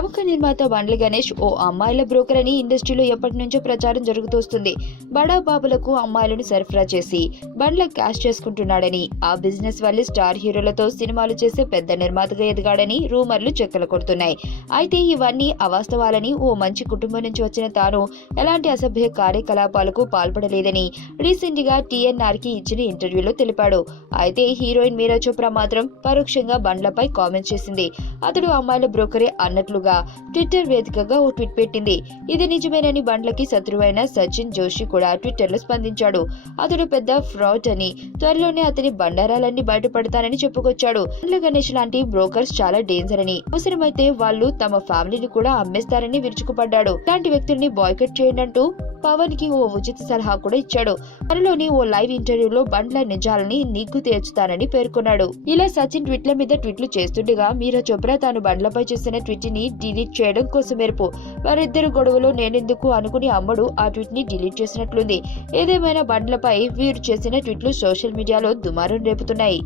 ప్రముఖ నిర్మాత బండ్ల గణేష్ ఓ అమ్మాయిల బ్రోకర్ అని ఇండస్ట్రీలో ఎప్పటి నుంచో ప్రచారం జరుగుతోస్తుంది. బడా బాబులకు అమ్మాయిలను సరఫరా చేసి బండ్ల క్యాష్ చేసుకుంటున్నాడని, ఆ బిజినెస్ వల్ల స్టార్ హీరోలతో సినిమాలు చేసే పెద్ద నిర్మాతగా ఎదిగాడని రూమర్లు చెక్కలు కొడుతున్నాయి. అయితే ఇవన్నీ అవాస్తవాలని, ఓ మంచి కుటుంబం నుంచి వచ్చిన తాను ఎలాంటి అసభ్య కార్యకలాపాలకు పాల్పడలేదని రీసెంట్ గా TNR కి ఇచ్చిన ఇంటర్వ్యూలో తెలిపాడు. అయితే హీరోయిన్ మీరా చోప్రా మాత్రం పరోక్షంగా బండ్లపై కామెంట్ చేసింది. అతడు అమ్మాయిల బ్రోకరే అన్నట్లుగా ట్విట్టర్ వేదికగా ఓ ట్వీట్ పెట్టింది. ఇది నిజమేనని బండ్లకి శత్రువైన సచిన్ జోషి కూడా ట్విట్టర్ లో స్పందించాడు. అతడు పెద్ద ఫ్రాడ్ అని, త్వరలోనే అతని బండారాలన్నీ బయటపడతానని చెప్పుకొచ్చాడు. బండ్ల గణేష్ లాంటి బ్రోకర్స్ చాలా డేంజర్ అని, అవసరమైతే వాళ్ళు తమ ఫ్యామిలీని కూడా అమ్మేస్తారని విరుచుకుపడ్డాడు. ఇలాంటి వ్యక్తుల్ని బాయ్కట్ చేయండి అంటూ పవన్ కి ఓ ఉచిత సలహా కూడా ఇచ్చాడు. త్వరలోని ఓ లైవ్ ఇంటర్వ్యూలో బండ్ల నిజాలని నిగ్గు తేల్చుతానని పేర్కొన్నాడు. ఇలా సచిన్ ట్వీట్ల మీద ట్వీట్లు చేస్తుండగా మీరా చోప్రా తాను బండ్లపై చేసిన ట్వీట్ ని డిలీట్ చేయడం కోసం మెరుపు. వారిద్దరు గొడవలో నేనెందుకు అనుకుని అమ్మడు ఆ ట్వీట్ ని డిలీట్ చేసినట్లుంది. ఏదేమైనా బండ్లపై వీరు చేసిన ట్వీట్లు సోషల్ మీడియాలో దుమారం రేపుతున్నాయి.